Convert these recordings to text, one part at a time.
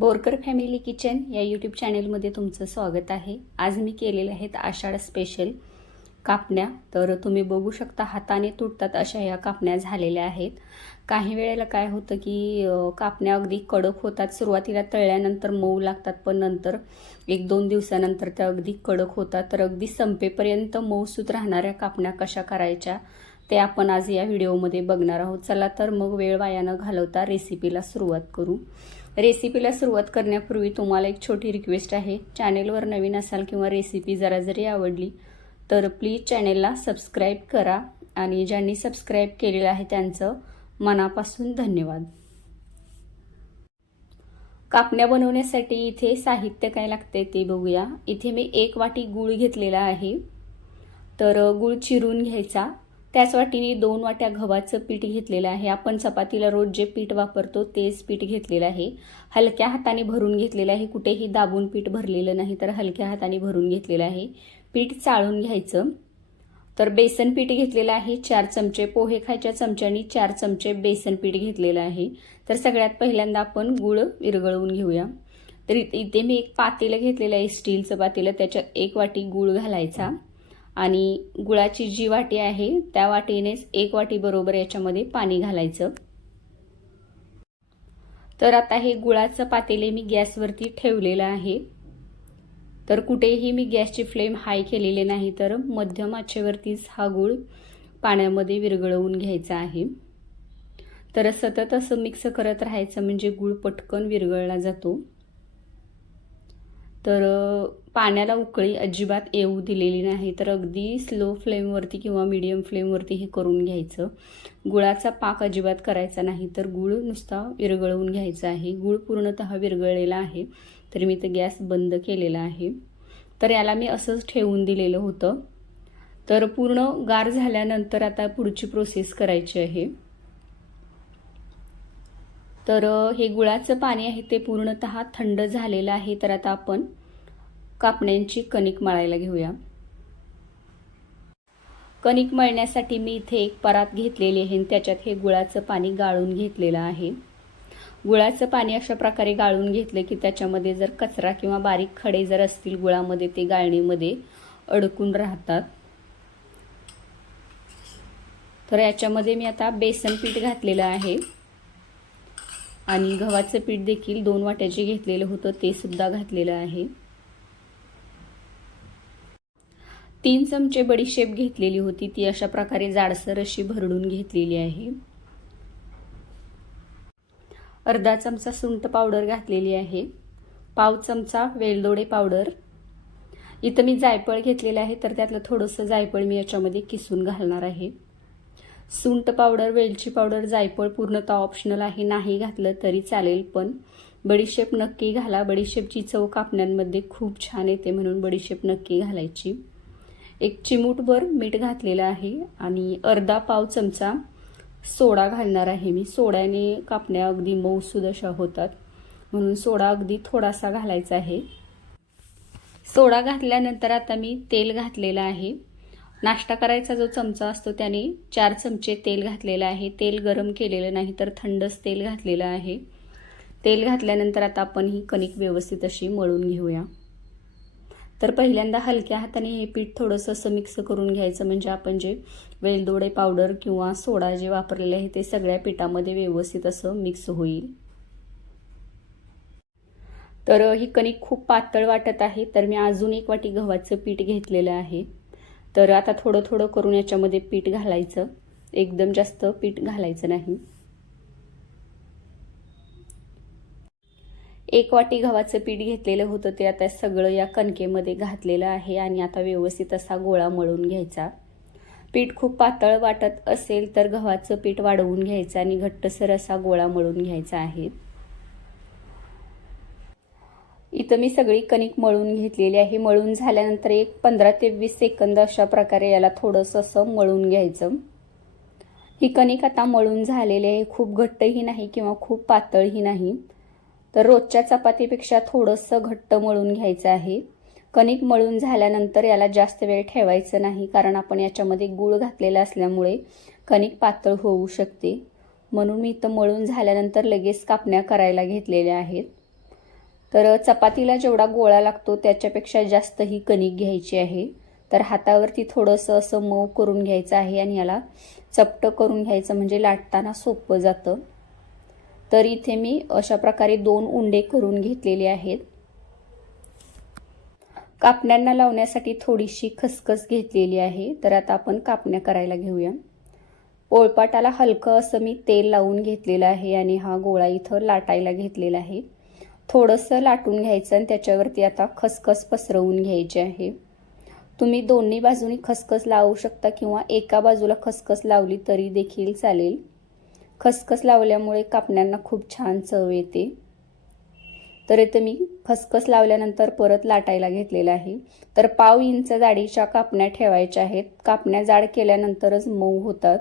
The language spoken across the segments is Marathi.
बोरकर फॅमिली किचन या यूट्यूब चॅनेलमध्ये तुमचं स्वागत आहे. आज मी केलेले आहेत आषाढ स्पेशल कापण्या. तर तुम्ही बघू शकता हाताने तुटतात अशा या कापण्या झालेल्या आहेत. काही वेळेला काय होतं की कापण्या अगदी कडक होतात. सुरुवातीला तळल्यानंतर मऊ लागतात पण नंतर एक दोन दिवसानंतर त्या अगदी कडक होतात. तर अगदी संपेपर्यंत मऊसूत राहणाऱ्या कापण्या कशा करायच्या ते आपण आज या व्हिडिओमध्ये बघणार आहोत. चला तर मग वेळ वायानं घालवता रेसिपीला सुरुवात करू. रेसिपीला सुरुवात करण्यापूर्वी तुम्हाला एक छोटी रिक्वेस्ट आहे. चॅनेलवर नवीन असाल किंवा रेसिपी जरा जरी आवडली तर प्लीज चॅनेलला सबस्क्राईब करा आणि ज्यांनी सबस्क्राईब केलेलं आहे त्यांचं मनापासून धन्यवाद. कापण्या बनवण्यासाठी इथे साहित्य काय लागते ते बघूया. इथे मी एक वाटी गूळ घेतलेला आहे. तर गूळ चिरून घ्यायचा. त्याच वाटीने दोन वाट्या गव्हाचं पीठ घेतलेलं आहे. आपण चपातीला रोज जे पीठ वापरतो तेच पीठ घेतलेलं आहे. हलक्या हाताने भरून घेतलेलं आहे. कुठेही दाबून पीठ भरलेलं नाही तर हलक्या हाताने भरून घेतलेलं आहे. पीठ चाळून घ्यायचं. तर बेसन पीठ घेतलेलं आहे चार चमचे. पोहे खायच्या चमच्यानी चार चमचे बेसन पीठ घेतलेलं आहे. तर सगळ्यात पहिल्यांदा आपण गुळ विरघळवून घेऊया. तर इथे इथे मी एक पातेलं घेतलेलं आहे स्टीलचं पातेलं. त्याच्यात एक वाटी गुळ घालायचा. आणि गुळाची जी वाटी आहे त्या वाटीनेच एक वाटी बरोबर याच्यामध्ये पाणी घालायचं. तर आता हे गुळाचं पातेले मी गॅसवरती ठेवलेलं आहे. तर कुठेही मी गॅसची फ्लेम हाय केलेली नाही तर मध्यम आचेवरतीच हा गूळ पाण्यामध्ये विरघळवून घ्यायचा आहे. तर सतत असं मिक्स करत राहायचं म्हणजे गूळ पटकन विरघळला जातो. तर पाण्याला उकळी अजिबात येऊ दिलेली नाही. तर अगदी स्लो फ्लेमवरती किंवा मीडियम फ्लेमवरती हे करून घ्यायचं. गुळाचा पाक अजिबात करायचा नाही. तर गूळ नुसता विरघळवून घ्यायचा आहे. गूळ पूर्णतः विरघळलेला आहे. तर मी ते गॅस बंद केलेला आहे. तर याला मी असंच ठेवून दिलेलं होतं. तर पूर्ण गार झाल्यानंतर आता पुढची प्रोसेस करायची आहे. तर हे गुळाचं पाणी आहे ते पूर्णतः थंड झालेलं आहे. तर आता आपण कापण्यांची कणिक मळायला घेऊया. कणिक मळण्यासाठी मी इथे एक परात घेतलेली आहे आणि त्याच्यात हे गुळाचं पाणी गाळून घेतलेलं आहे. गुळाचं पाणी अशा प्रकारे गाळून घेतलं की त्याच्यामध्ये जर कचरा किंवा बारीक खडे जर असतील गुळामध्ये ते गाळणीमध्ये अडकून राहतात. तर याच्यामध्ये मी आता बेसन पीठ घातलेलं आहे. आणि गव्हाचं पीठ देखील दोन वाट्याचे घेतलेलं होतं ते सुद्धा घातलेलं आहे. तीन चमचे बडीशेप घेतलेली होती. ती अशा प्रकारे जाडसर अशी भरडून घेतलेली आहे. अर्धा चमचा सुंठ पावडर घातलेली आहे. पाव चमचा वेलदोडे पावडर. इथं मी जायफळ घेतलेलं आहे तर त्यातलं थोडंसं जायफळ मी याच्यामध्ये किसून घालणार आहे. सुंठ पावडर वेलची पावडर जायफळ पूर्णतः ऑप्शनल आहे. नाही घातलं तरी चालेल पण बडीशेप नक्की घाला. बडीशेपची चव कापण्यांमध्ये खूप छान येते म्हणून बडीशेप नक्की घालायची. एक चिमूटभर मीठ घातलेलं आहे आणि अर्धा पाव चमचा सोडा घालणार आहे मी. सोड्याने कापण्या अगदी मऊसूद अशा होतात. म्हणून सोडा अगदी थोडासा घालायचा आहे. सोडा घातल्यानंतर आता मी तेल घातलेलं आहे. नाश्ता करायचा जो चमचा असतो त्याने चार चमचे तेल घातलेलं आहे. तेल गरम केलेलं नाही तर थंडच तेल घातलेलं आहे. तेल घातल्यानंतर आता आपण ही कणिक व्यवस्थित अशी मळून घेऊया. तर पहिल्यांदा हलक्या हाताने हे पीठ थोडंसं असं मिक्स करून घ्यायचं. म्हणजे आपण जे वेलदोडे पावडर किंवा सोडा जे वापरलेले आहे ते सगळ्या पिठामध्ये व्यवस्थित असं मिक्स होईल. तर ही कणिक खूप पातळ वाटत आहे. तर मी अजून एक वाटी गव्हाचं पीठ घेतलेलं आहे. तर आता थोडं थोडं करून याच्यामध्ये पीठ घालायचं. एकदम जास्त पीठ घालायचं नाही. एक वाटी गव्हाचं पीठ घेतलेलं होतं ते आता सगळं या कणकेमध्ये घातलेलं आहे आणि आता व्यवस्थित असा गोळा मळून घ्यायचा. पीठ खूप पातळ वाटत असेल तर गव्हाचं पीठ वाढवून घ्यायचं आणि घट्टसर असा गोळा मळून घ्यायचा आहे. इथं मी सगळी कणिक मळून घेतलेली आहे. मळून झाल्यानंतर एक पंधरा ते वीस सेकंद अशा प्रकारे याला थोडंसं असं मळून घ्यायचं. ही कणिक आता मळून झालेली आहे. खूप घट्टही नाही किंवा खूप पातळही नाही. तर रोजच्या चपातीपेक्षा थोडंसं घट्ट मळून घ्यायचं आहे. कणिक मळून झाल्यानंतर याला जास्त वेळ ठेवायचं नाही कारण आपण याच्यामध्ये गूळ घातलेला असल्यामुळे कणिक पातळ होऊ शकते. म्हणून मी इथं मळून झाल्यानंतर लगेच कापण्या करायला घेतलेल्या आहेत. तर चपातीला जेवढा गोळा लागतो त्याच्यापेक्षा जास्त ही कणिक घ्यायची आहे. तर हातावरती थोडंसं असं मऊ करून घ्यायचं आहे आणि याला चपटं करून घ्यायचं म्हणजे लाटताना सोपं जातं. तर इथे मी अशा प्रकारे दोन उंडे करून घेतलेले आहेत. कापण्यांना लावण्यासाठी थोडीशी खसखस घेतलेली आहे. तर आता आपण कापण्या करायला घेऊया. पोळपाटाला हलकं असं मी तेल लावून घेतलेलं आहे आणि हा गोळा इथं लाटायला घेतलेला आहे. थोडंसं लाटून घ्यायचं आणि त्याच्यावरती आता खसखस पसरवून घ्यायची आहे. तुम्ही दोन्ही बाजूनी खसखस लावू शकता किंवा एका बाजूला खसखस लावली तरी देखील चालेल. खसखस लावल्यामुळे कापण्यांना खूप छान चव येते. तर इथं मी खसखस लावल्यानंतर परत लाटायला घेतलेलं आहे. तर पाव इंच जाडीच्या कापण्या ठेवायच्या आहेत. कापण्या जाड केल्यानंतरच मऊ होतात.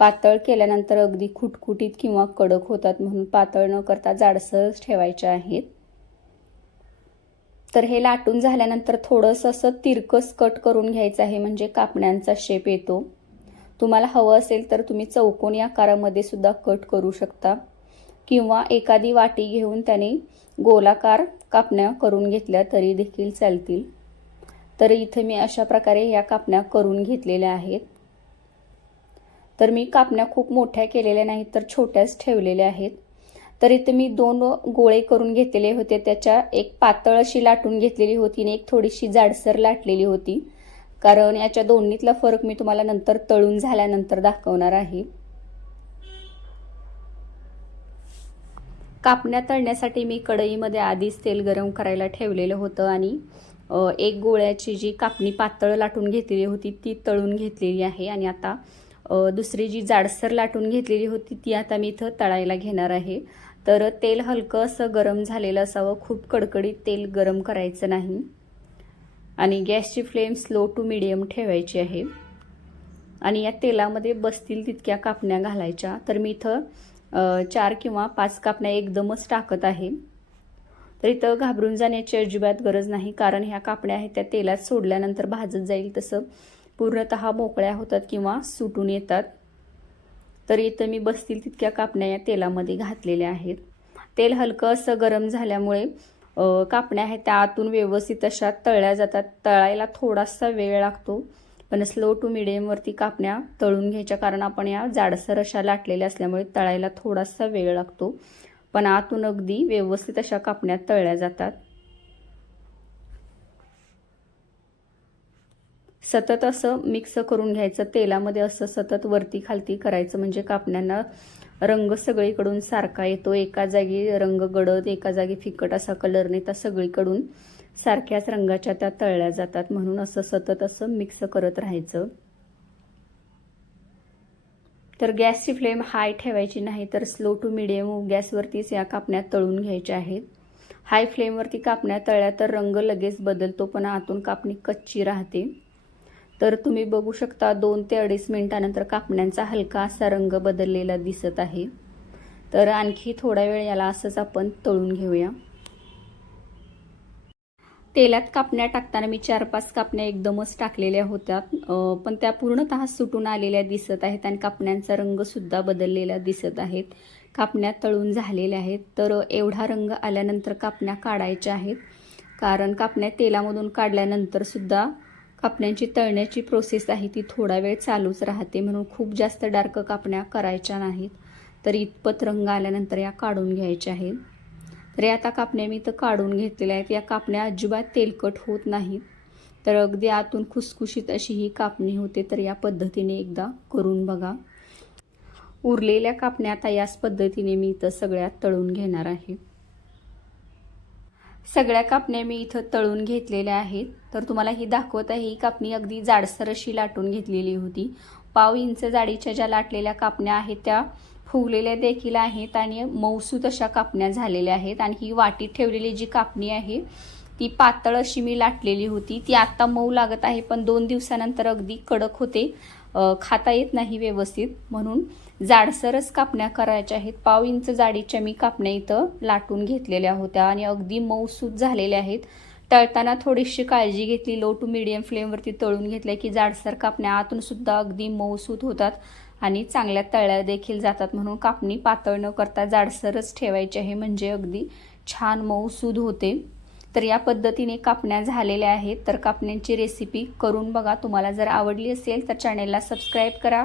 पातळ केल्यानंतर अगदी खुटखुटीत किंवा कडक होतात म्हणून पातळ न करता जाडसरच ठेवायच्या आहेत. तर हे लाटून झाल्यानंतर थोडंसं असं तिरकस कट करून घ्यायचं आहे. म्हणजे कापण्यांचा शेप येतो. तुम्हाला हवं असेल तर तुम्ही चौकोनी आकारामध्ये सुद्धा कट करू शकता. किंवा एखादी वाटी घेऊन त्याने गोलाकार कापण्या करून घेतल्या तरी देखील चालतील. तर इथे मी अशा प्रकारे या कापण्या करून घेतलेल्या आहेत. तर मी कापण्या खूप मोठ्या केलेल्या नाहीत तर छोट्याच ठेवलेल्या आहेत. तर इथे मी दोन गोळे करून घेतलेले होते. त्याच्या एक पातळ अशी लाटून घेतलेली होती आणि एक थोडीशी जाडसर लाटलेली होती. कारण याच्या दोन्हीतला फरक मी तुम्हाला नंतर तळून झाल्यानंतर दाखवणार आहे. कापण्या तळण्यासाठी मी कढईमध्ये आधीच तेल गरम करायला ठेवलेलं होतं आणि एक गोळ्याची जी कापणी पातळ लाटून घेतलेली होती ती तळून घेतलेली आहे आणि आता दुसरी जी जाडसर लाटून घेतलेली होती ती आता मी इथं तळायला घेणार आहे. तर तेल हलकं असं गरम झालेलं असावं खूप कडकडीत तेल गरम करायचं नाही. आणि गॅसची फ्लेम स्लो टू मिडियम ठेवायची आहे. आणि या तेलामध्ये बसतील तितक्या कापण्या घालायच्या. तर मी इथं चार किंवा पाच कापण्या एकदमच टाकत आहे. तर इथं घाबरून जाण्याची अजिबात गरज नाही कारण ह्या कापण्या आहेत त्या तेलात सोडल्यानंतर भाजत जाईल. तसं पूर्णत मोकळ्या होतात किंवा सुटून येतात. तर इथं मी बसतील तितक्या कापण्या या तेलामध्ये घातलेल्या आहेत. तेल हलकं असं गरम झाल्यामुळे कापण्या आहेत त्या आतून व्यवस्थित अशा तळल्या जातात. तळायला थोडासा वेळ लागतो पण स्लो टू मिडियमवरती कापण्या तळून घ्यायच्या कारण आपण या जाडसर अशा लाटलेल्या असल्यामुळे तळायला थोडासा वेळ लागतो. पण आतून अगदी व्यवस्थित अशा कापण्या तळल्या जातात. सतत असं मिक्स करून घ्यायचं तेलामध्ये असं सतत वरती खालती करायचं म्हणजे कापण्यांना रंग सगळीकडून सारखा येतो. एका जागी रंग गडद एका जागी फिकट असा कलर नेता सगळीकडून सारख्याच रंगाच्या त्या तळल्या जातात. म्हणून असं सतत असं मिक्स करत राहायचं. तर गॅसची फ्लेम हाय ठेवायची नाही तर स्लो टू मिडियम गॅसवरतीच या कापण्या तळून घ्यायच्या आहेत. हाय फ्लेमवरती कापण्या तळल्या तर रंग लगेच बदलतो पण आतून कापणी कच्ची राहते. तर तुम्ही बघू शकता दोन ते अडीच मिनिटानंतर कापण्यांचा हलका असा रंग बदललेला दिसत आहे. तर आणखी थोडा वेळ याला असंच आपण तळून घेऊया. तेलात कापण्या टाकताना मी चार पाच कापण्या एकदमच टाकलेल्या होत्या. पण त्या पूर्णतः सुटून आलेल्या दिसत आहेत आणि कापण्यांचा रंगसुद्धा बदललेला दिसत आहेत. कापण्या तळून झालेल्या आहेत. तर एवढा रंग आल्यानंतर कापण्या काढायच्या आहेत. कारण कापण्या तेलामधून काढल्यानंतर सुद्धा कापण्यांची तळण्याची प्रोसेस आहे ती थोडा वेळ चालूच राहते. म्हणून खूप जास्त डार्क कापण्या करायच्या नाहीत. तर इतपत रंग आल्यानंतर या काढून घ्यायच्या आहेत. तर आता कापण्या मी तर काढून घेतलेल्या आहेत. या कापण्या अजिबात तेलकट होत नाहीत. तर अगदी आतून खुसखुशीत अशी ही कापणी होते तर या पद्धतीने एकदा करून बघा. उरलेल्या कापण्या आता याच पद्धतीने मी इथं सगळ्यात तळून घेणार आहे. सगळ्या कापण्या मी इथं तळून घेतलेल्या आहेत. तर तुम्हाला ही दाखवत आहे ही कापणी अगदी जाडसर अशी लाटून घेतलेली होती. पाव इंच जाडीच्या ज्या लाटलेल्या कापण्या आहेत त्या फुगलेल्या देखील आहेत आणि मौसूत अशा कापण्या झालेल्या आहेत. आणि ही वाटीत ठेवलेली जी कापणी आहे ती पातळ अशी मी लाटलेली होती. ती आत्ता मऊ लागत आहे पण दोन दिवसानंतर अगदी कडक होते. खाता येत नाही व्यवस्थित. म्हणून जाडसरच कापण्या करायच्या आहेत. पाव इंच जाडीच्या मी कापण्या इथं लाटून घेतलेल्या होत्या आणि अगदी मऊसूत झालेल्या आहेत. तळताना थोडीशी काळजी घेतली लो टू मिडियम फ्लेमवरती तळून घेतल्या की जाडसर कापण्या आतून सुद्धा अगदी मऊसूत होतात आणि चांगल्या तळ्या देखील जातात म्हणून कापणी पातळ न करता जाडसरच ठेवायची आहे म्हणजे अगदी छान मऊसूद होते. तर या पद्धतीने कापण्या झालेल्या आहेत. तर कापण्यांची रेसिपी करून बघा. तुम्हाला जर आवडली असेल तर चॅनेलला सबस्क्राईब करा.